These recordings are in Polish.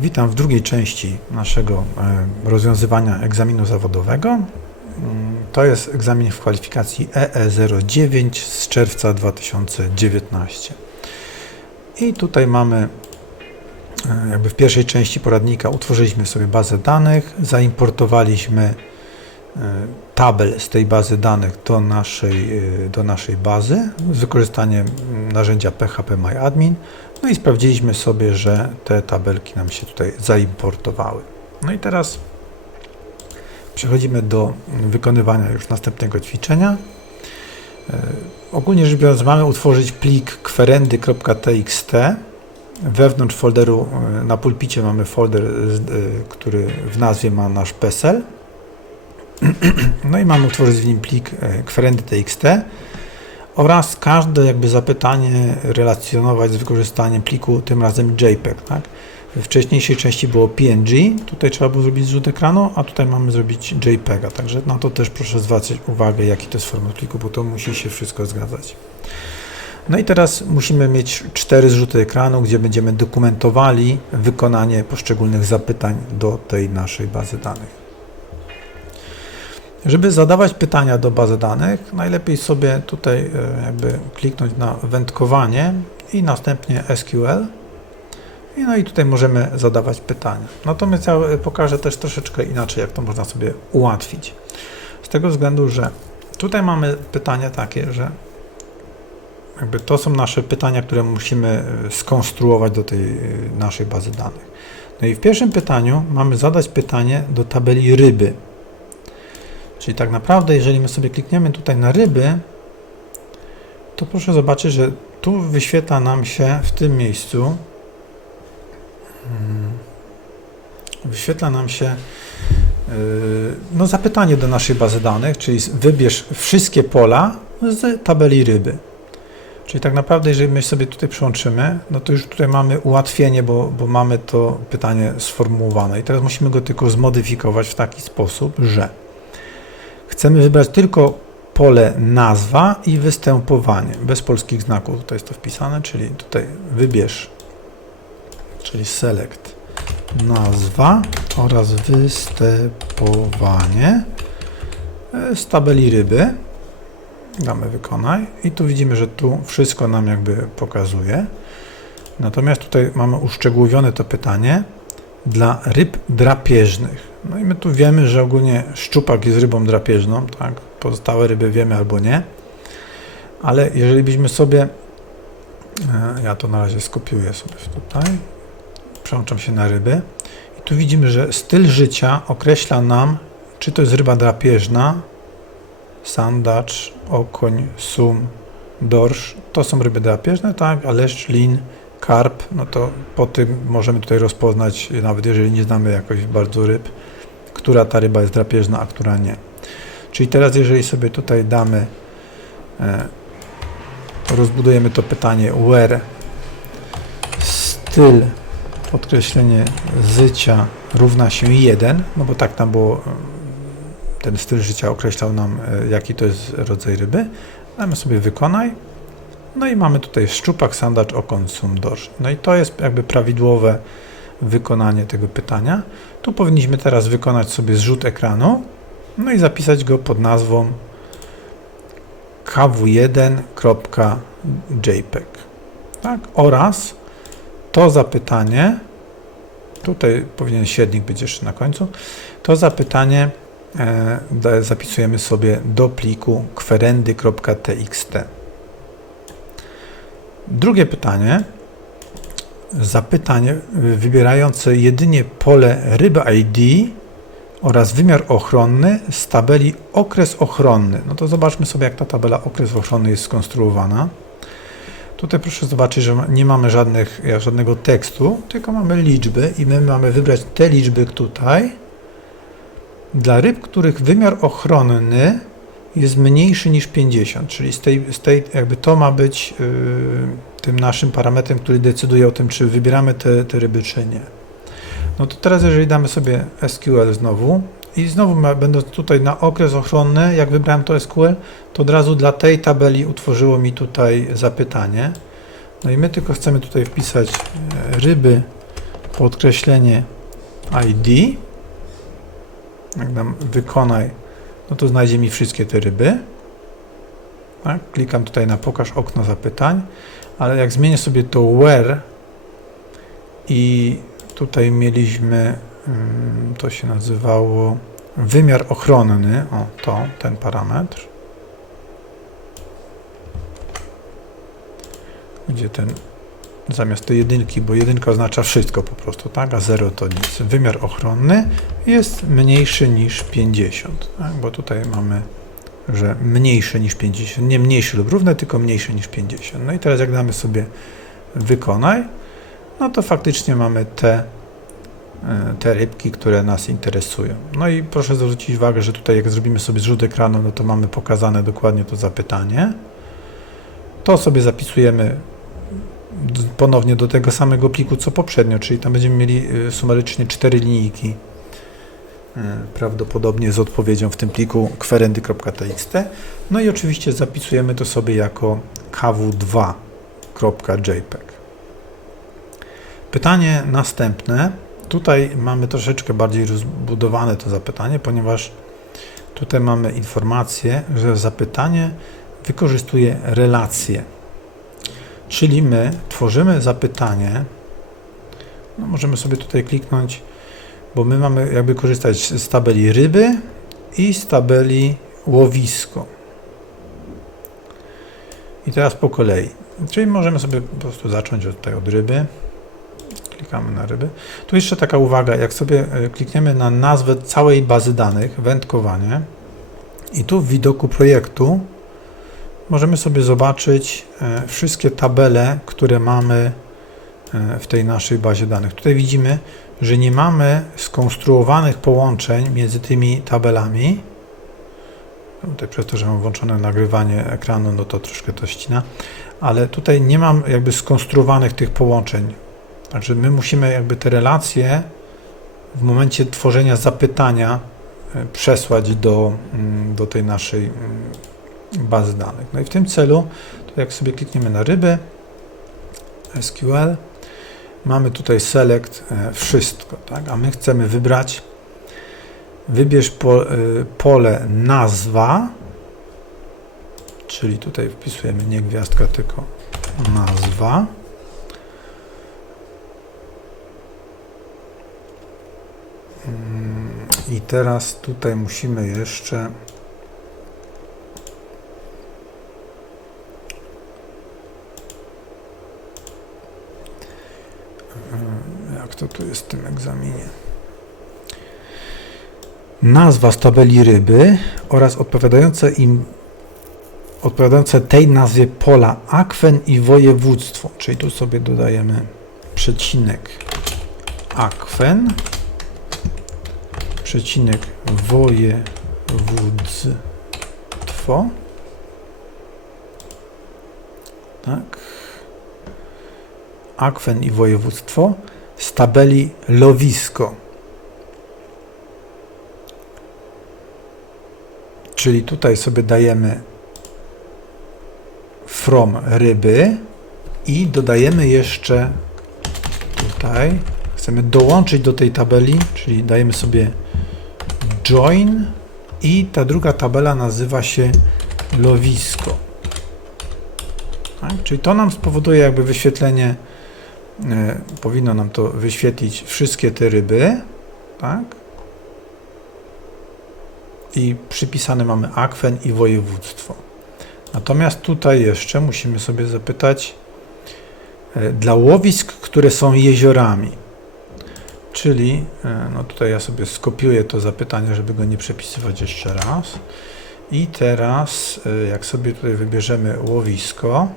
Witam w drugiej części naszego e, rozwiązywania egzaminu zawodowego. Mm, To jest egzamin w kwalifikacji E EE09 z czerwca 2019. I tutaj mamy, e, jakby w pierwszej części poradnika, utworzyliśmy sobie bazę danych, zaimportowaliśmy tabel z tej bazy danych do naszej, e, do naszej bazy z wykorzystaniem narzędzia PHP MyAdmin. No i sprawdziliśmy sobie, że te tabelki nam się tutaj zaimportowały. No i teraz przechodzimy do wykonywania już następnego ćwiczenia. E, Ogólnie rzecz biorąc, mamy utworzyć plik kwerendy.txt. Wewnątrz folderu e, na pulpicie mamy folder, e, który w nazwie ma nasz PESEL. No i mamy utworzyć w nim plik e, kwerendy.txt oraz każde jakby zapytanie relacjonować z wykorzystaniem pliku, tym razem JPEG. Tak? W wcześniejszej części było PNG, tutaj trzeba było zrobić zrzut ekranu, a tutaj mamy zrobić JPEGa, także na to też proszę zwracać uwagę, jaki to jest format pliku, bo to musi się wszystko zgadzać. No i teraz musimy mieć cztery zrzuty ekranu, gdzie będziemy dokumentowali wykonanie poszczególnych zapytań do tej naszej bazy danych. Żeby zadawać pytania do bazy danych, najlepiej sobie tutaj e, jakby kliknąć na wędkowanie i następnie SQL. I no i tutaj możemy zadawać pytania. Natomiast ja e, pokażę też troszeczkę inaczej, jak to można sobie ułatwić. Z tego względu, że tutaj mamy pytania takie, że jakby to są nasze pytania, które musimy e, skonstruować do tej naszej bazy danych. No i w pierwszym pytaniu mamy zadać pytanie do tabeli ryby. Czyli tak naprawdę, jeżeli my sobie klikniemy tutaj na ryby, to proszę zobaczyć, że tu wyświetla nam się w tym miejscu mm, wyświetla nam się yy, no, zapytanie do naszej bazy danych, czyli wybierz wszystkie pola z tabeli ryby. Czyli tak naprawdę, jeżeli my sobie tutaj przełączymy, no to już tutaj mamy ułatwienie, bo, bo mamy to pytanie sformułowane. I teraz musimy go tylko zmodyfikować w taki sposób, że Chcemy wybrać tylko pole nazwa i występowanie, bez polskich znaków. Tutaj jest to wpisane, czyli tutaj wybierz, czyli select nazwa oraz występowanie e, z tabeli ryby. Damy wykonaj i tu widzimy, że tu wszystko nam jakby pokazuje. Natomiast tutaj mamy uszczegółowione to pytanie dla ryb drapieżnych. No i my tu wiemy, że ogólnie szczupak jest rybą drapieżną, tak? Pozostałe ryby wiemy albo nie. Ale jeżeli byśmy sobie, e, ja to na razie skopiuję sobie tutaj, przełączam się na ryby i tu widzimy, że styl życia określa nam, czy to jest ryba drapieżna, sandacz, okoń, sum, dorsz, to są ryby drapieżne, tak, a lin, karp, no to po tym możemy tutaj rozpoznać, nawet jeżeli nie znamy jakoś bardzo ryb, która ta ryba jest drapieżna, a która nie. Czyli teraz, jeżeli sobie tutaj damy, e, rozbudujemy to pytanie where styl, podkreślenie życia równa się 1, no bo tak tam było, e, ten styl życia określał nam, e, jaki to jest rodzaj ryby. Damy sobie wykonaj. No i mamy tutaj szczupak, sandacz, okon, sum, dorsz. No i to jest jakby prawidłowe wykonanie tego pytania. Tu powinniśmy teraz wykonać sobie zrzut ekranu, no i zapisać go pod nazwą kw1.jpg. Tak? Oraz to zapytanie, tutaj powinien średnik być jeszcze na końcu, to zapytanie e, zapisujemy sobie do pliku kwerendy.txt. Drugie pytanie, zapytanie y, wybierające jedynie pole ryba ID oraz wymiar ochronny z tabeli okres ochronny. No to zobaczmy sobie, jak ta tabela okres ochronny jest skonstruowana. Tutaj proszę zobaczyć, że nie mamy żadnych, żadnego tekstu, tylko mamy liczby i my mamy wybrać te liczby tutaj dla ryb, których wymiar ochronny jest mniejszy niż 50, czyli z tej, z tej jakby to ma być yy, tym naszym parametrem, który decyduje o tym, czy wybieramy te, te ryby, czy nie. No to teraz, jeżeli damy sobie SQL znowu i znowu będąc tutaj na okres ochronny, jak wybrałem to SQL, to od razu dla tej tabeli utworzyło mi tutaj zapytanie. No i my tylko chcemy tutaj wpisać e, ryby podkreślenie ID. Jak dam wykonaj, no to znajdzie mi wszystkie te ryby. Tak? Klikam tutaj na pokaż okno zapytań, ale jak zmienię sobie to where i tutaj mieliśmy, mm, to się nazywało wymiar ochronny, o to, ten parametr, gdzie ten zamiast tej jedynki, bo jedynka oznacza wszystko po prostu, tak, a 0 to nic. Wymiar ochronny jest mniejszy niż 50, tak, bo tutaj mamy, że mniejszy niż 50, nie mniejszy lub równe, tylko mniejszy niż 50. No i teraz jak damy sobie wykonaj, no to faktycznie mamy te, e, te rybki, które nas interesują. No i proszę zwrócić uwagę, że tutaj jak zrobimy sobie zrzut ekranu, no to mamy pokazane dokładnie to zapytanie. To sobie zapisujemy ponownie do tego samego pliku co poprzednio, czyli tam będziemy mieli y, sumarycznie cztery linijki prawdopodobnie z odpowiedzią w tym pliku kwerendy.txt. No i oczywiście zapisujemy to sobie jako kw2.jpg. Pytanie następne. Tutaj mamy troszeczkę bardziej rozbudowane to zapytanie, ponieważ tutaj mamy informację, że zapytanie wykorzystuje relacje. Czyli my tworzymy zapytanie. No możemy sobie tutaj kliknąć, bo my mamy jakby korzystać z tabeli ryby i z tabeli łowisko. I teraz po kolei. Czyli możemy sobie po prostu zacząć od, tutaj od ryby. Klikamy na ryby. Tu jeszcze taka uwaga, jak sobie e, klikniemy na nazwę całej bazy danych, wędkowanie, i tu w widoku projektu możemy sobie zobaczyć e, wszystkie tabele, które mamy e, w tej naszej bazie danych. Tutaj widzimy, że nie mamy skonstruowanych połączeń między tymi tabelami. Tutaj przez to, że mam włączone nagrywanie ekranu, no to troszkę to ścina, ale tutaj nie mam jakby skonstruowanych tych połączeń. Także my musimy jakby te relacje w momencie tworzenia zapytania e, przesłać do, mm, do tej naszej mm, bazy danych. No i w tym celu, to jak sobie klikniemy na ryby, SQL, mamy tutaj select e, wszystko, tak? a my chcemy wybrać, wybierz e, pole nazwa, czyli tutaj wpisujemy nie gwiazdka, tylko nazwa. Mm, I teraz tutaj musimy jeszcze Mm, Jak to tu jest w tym egzaminie? Nazwa z tabeli ryby oraz odpowiadające im odpowiadające tej nazwie pola akwen i województwo. Czyli tu sobie dodajemy przecinek akwen, przecinek województwo. Tak akwen i województwo z tabeli lowisko. Czyli tutaj sobie dajemy from ryby i dodajemy jeszcze tutaj, chcemy dołączyć do tej tabeli, czyli dajemy sobie join i ta druga tabela nazywa się lowisko. Tak? Czyli to nam spowoduje jakby wyświetlenie powinno nam to wyświetlić wszystkie te ryby, tak? I przypisane mamy akwen i województwo. Natomiast tutaj jeszcze musimy sobie zapytać e, dla łowisk, które są jeziorami. Czyli, e, no tutaj ja sobie skopiuję to zapytanie, żeby go nie przepisywać jeszcze raz. I teraz, e, jak sobie tutaj wybierzemy łowisko,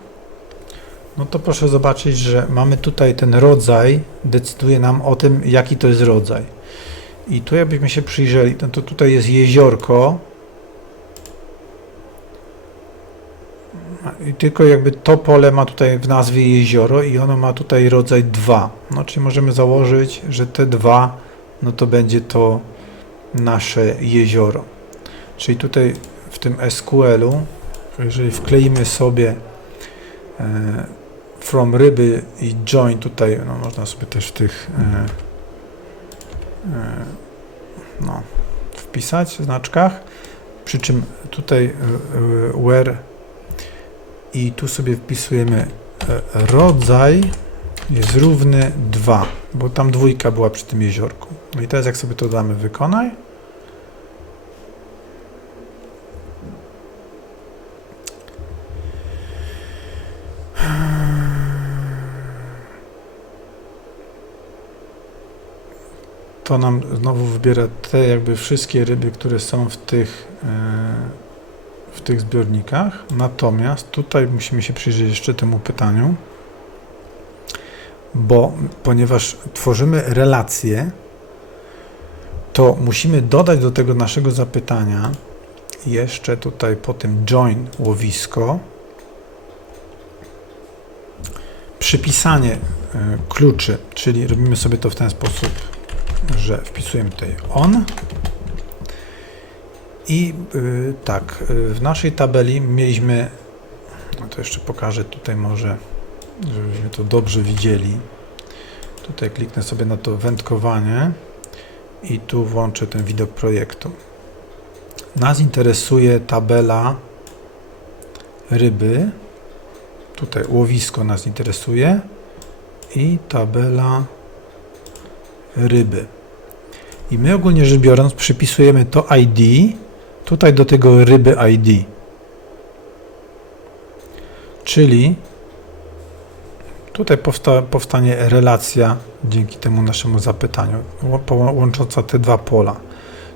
no to proszę zobaczyć, że mamy tutaj ten rodzaj, decyduje nam o tym, jaki to jest rodzaj. I tu jakbyśmy się przyjrzeli, no to tutaj jest jeziorko. I tylko jakby to pole ma tutaj w nazwie jezioro i ono ma tutaj rodzaj 2. No czyli możemy założyć, że te dwa, no to będzie to nasze jezioro. Czyli tutaj w tym SQL-u, jeżeli wkleimy sobie e, from ryby i join tutaj no, można sobie też w tych e, e, no, wpisać w znaczkach. Przy czym tutaj e, where i tu sobie wpisujemy rodzaj jest równy 2, bo tam dwójka była przy tym jeziorku. No i teraz jak sobie to damy wykonaj, to nam znowu wybiera te jakby wszystkie ryby, które są w tych, e, w tych zbiornikach. Natomiast tutaj musimy się przyjrzeć jeszcze temu pytaniu, bo ponieważ tworzymy relacje, to musimy dodać do tego naszego zapytania jeszcze tutaj po tym join łowisko przypisanie e, kluczy, czyli robimy sobie to w ten sposób, że wpisujemy tutaj on i y, tak, y, w naszej tabeli mieliśmy, no to jeszcze pokażę tutaj może, żebyśmy to dobrze widzieli. Tutaj kliknę sobie na to wędkowanie i tu włączę ten widok projektu. Nas interesuje tabela ryby. Tutaj łowisko nas interesuje i tabela ryby. I my ogólnie rzecz biorąc przypisujemy to ID tutaj do tego ryby ID. Czyli tutaj powsta powstanie relacja dzięki temu naszemu zapytaniu łącząca te dwa pola.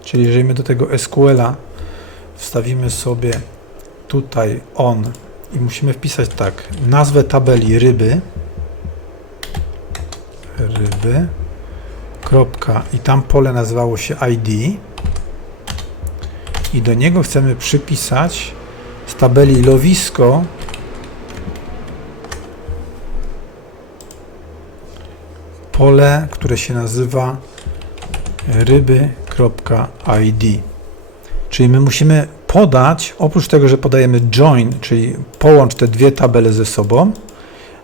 Czyli jeżeli my do tego SQL-a wstawimy sobie tutaj on i musimy wpisać tak, nazwę tabeli ryby ryby kropka i tam pole nazywało się ID i do niego chcemy przypisać z tabeli lowisko pole, które się nazywa ryby.id. Czyli my musimy podać, oprócz tego, że podajemy join, czyli połącz te dwie tabele ze sobą,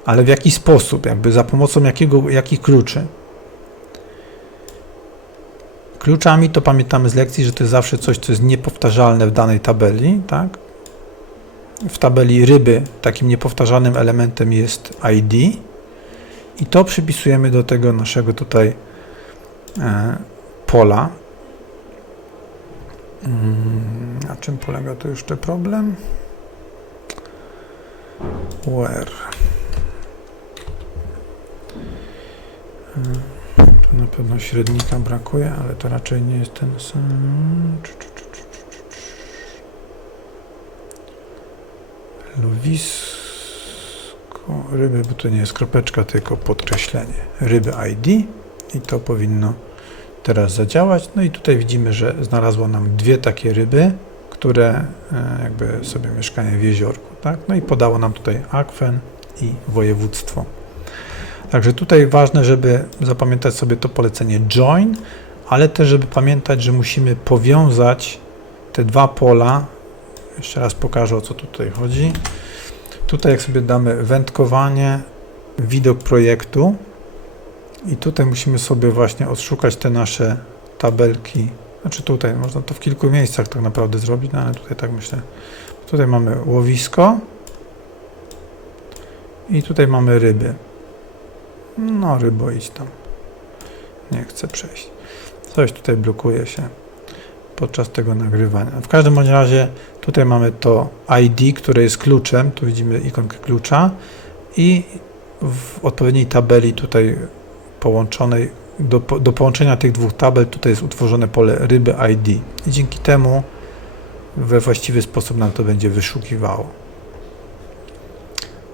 ale w jaki sposób, jakby za pomocą jakiego, jakich kluczy. Kluczami to pamiętamy z lekcji, że to jest zawsze coś, co jest niepowtarzalne w danej tabeli, tak? W tabeli ryby takim niepowtarzalnym elementem jest ID i to przypisujemy do tego naszego tutaj e, pola. Mm, Na czym polega to jeszcze problem? Where? Na pewno średnika brakuje, ale to raczej nie jest ten sam. Lowisko ryby, bo to nie jest kropeczka, tylko podkreślenie. Ryby ID i to powinno teraz zadziałać. No i tutaj widzimy, że znalazło nam dwie takie ryby, które e, jakby sobie mieszkają w jeziorku. Tak? No i podało nam tutaj akwen i województwo. Także tutaj ważne, żeby zapamiętać sobie to polecenie join, ale też, żeby pamiętać, że musimy powiązać te dwa pola. Jeszcze raz pokażę, o co tutaj chodzi. Tutaj jak sobie damy wędkowanie, widok projektu i tutaj musimy sobie właśnie odszukać te nasze tabelki. Znaczy tutaj, można to w kilku miejscach tak naprawdę zrobić, no ale tutaj tak myślę. Tutaj mamy łowisko i tutaj mamy ryby. No, rybo, idź tam. Nie chcę przejść. Coś tutaj blokuje się podczas tego nagrywania. W każdym bądź razie tutaj mamy to ID, które jest kluczem. Tu widzimy ikonkę klucza i w odpowiedniej tabeli tutaj połączonej do, do połączenia tych dwóch tabel tutaj jest utworzone pole ryby ID i dzięki temu we właściwy sposób nam to będzie wyszukiwało.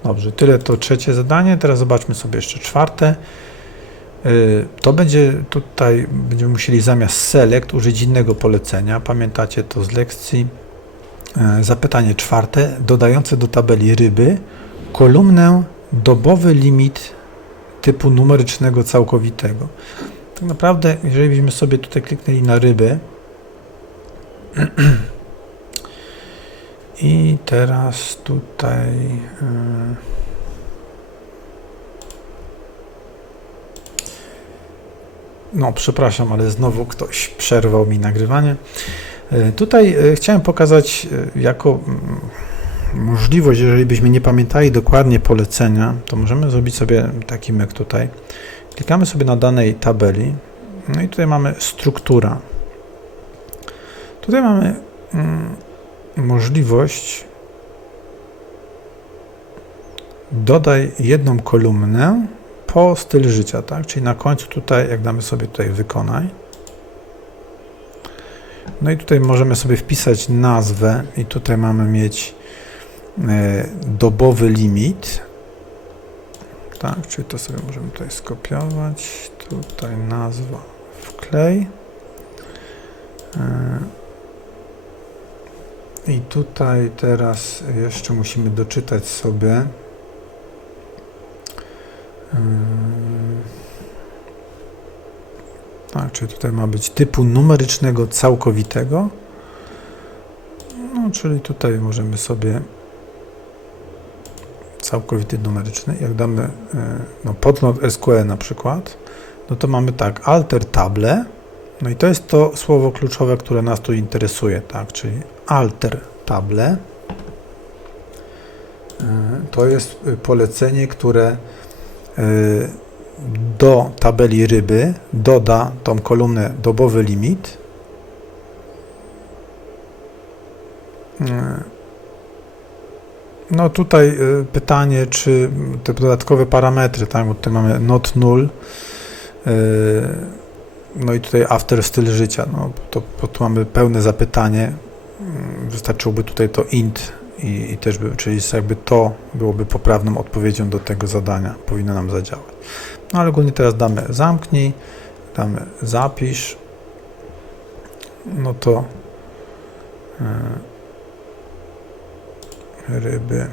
Dobrze, tyle to trzecie zadanie. Teraz zobaczmy sobie jeszcze czwarte. Y, To będzie tutaj, będziemy musieli zamiast select użyć innego polecenia. Pamiętacie to z lekcji. E, Zapytanie czwarte, dodające do tabeli ryby kolumnę dobowy limit typu numerycznego całkowitego. Tak naprawdę, jeżeli byśmy sobie tutaj kliknęli na ryby I teraz tutaj... Y, no, przepraszam, ale znowu ktoś przerwał mi nagrywanie. Y, tutaj y, chciałem pokazać jako mm, możliwość, jeżeli byśmy nie pamiętali dokładnie polecenia, to możemy zrobić sobie taki myk tutaj. Klikamy sobie na danej tabeli, no i tutaj mamy struktura. Tutaj mamy mm, możliwość dodaj jedną kolumnę po styl życia, tak? Czyli na końcu tutaj, jak damy sobie tutaj wykonaj. No i tutaj możemy sobie wpisać nazwę i tutaj mamy mieć e, dobowy limit. Tak, czyli to sobie możemy tutaj skopiować. Tutaj nazwa wklej. E, I tutaj teraz jeszcze musimy doczytać sobie. Tak, czyli tutaj ma być typu numerycznego całkowitego. No, czyli tutaj możemy sobie całkowity numeryczny. Jak damy e, no, podgląd SQL na przykład, no to mamy tak, alter table. No i to jest to słowo kluczowe, które nas tu interesuje, tak, czyli alter table. E, To jest y, polecenie, które y, do tabeli ryby doda tą kolumnę dobowy limit. Y, No tutaj y, pytanie, czy te dodatkowe parametry, tak, bo tutaj mamy not null, no i tutaj after styl życia, no to, to tu mamy pełne zapytanie, wystarczyłoby tutaj to int i, i też by, czyli jakby to byłoby poprawną odpowiedzią do tego zadania, powinno nam zadziałać. No ale ogólnie teraz damy zamknij, damy zapisz, no to y, ryby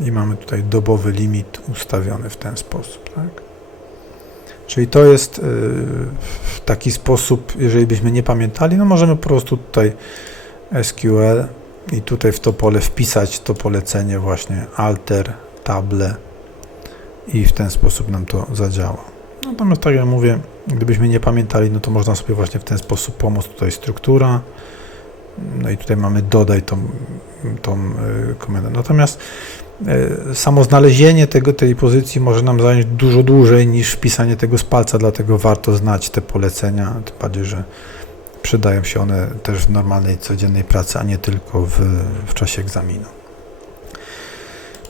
i mamy tutaj dobowy limit ustawiony w ten sposób, tak? Czyli to jest y, w taki sposób, jeżeli byśmy nie pamiętali, no możemy po prostu tutaj SQL i tutaj w to pole wpisać to polecenie właśnie alter table i w ten sposób nam to zadziała. Natomiast tak jak mówię, gdybyśmy nie pamiętali, no to można sobie właśnie w ten sposób pomóc. Tutaj struktura, no i tutaj mamy dodaj tą, tą y, komendę. Natomiast y, samo znalezienie tego, tej pozycji może nam zająć dużo dłużej niż wpisanie tego z palca, dlatego warto znać te polecenia, tym bardziej, że przydają się one też w normalnej, codziennej pracy, a nie tylko w, w czasie egzaminu.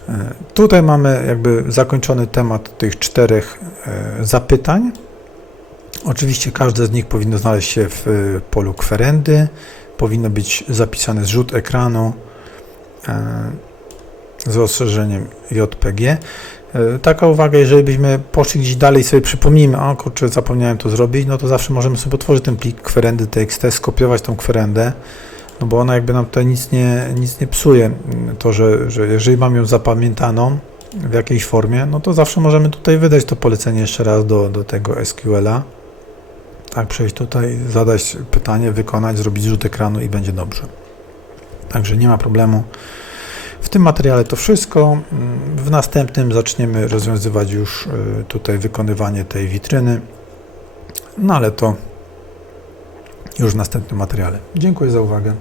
Y, Tutaj mamy jakby zakończony temat tych czterech zapytań. Oczywiście każde z nich powinno znaleźć się w polu kwerendy, powinno być zapisane zrzut ekranu e, z ostrzeżeniem JPG. E, Taka uwaga, jeżeli byśmy poszli gdzieś dalej i sobie przypomnimy, o kurczę, zapomniałem to zrobić, no to zawsze możemy sobie otworzyć ten plik kwerendy TXT, skopiować tą kwerendę, no bo ona jakby nam tutaj nic nie, nic nie psuje. To, że, że jeżeli mam ją zapamiętaną w jakiejś formie, no to zawsze możemy tutaj wydać to polecenie jeszcze raz do, do tego SQL-a. Tak, przejść tutaj, zadać pytanie, wykonać, zrobić rzut ekranu i będzie dobrze. Także nie ma problemu. W tym materiale to wszystko. W następnym zaczniemy rozwiązywać już y, tutaj wykonywanie tej witryny. No ale to już w następnym materiale. Dziękuję za uwagę.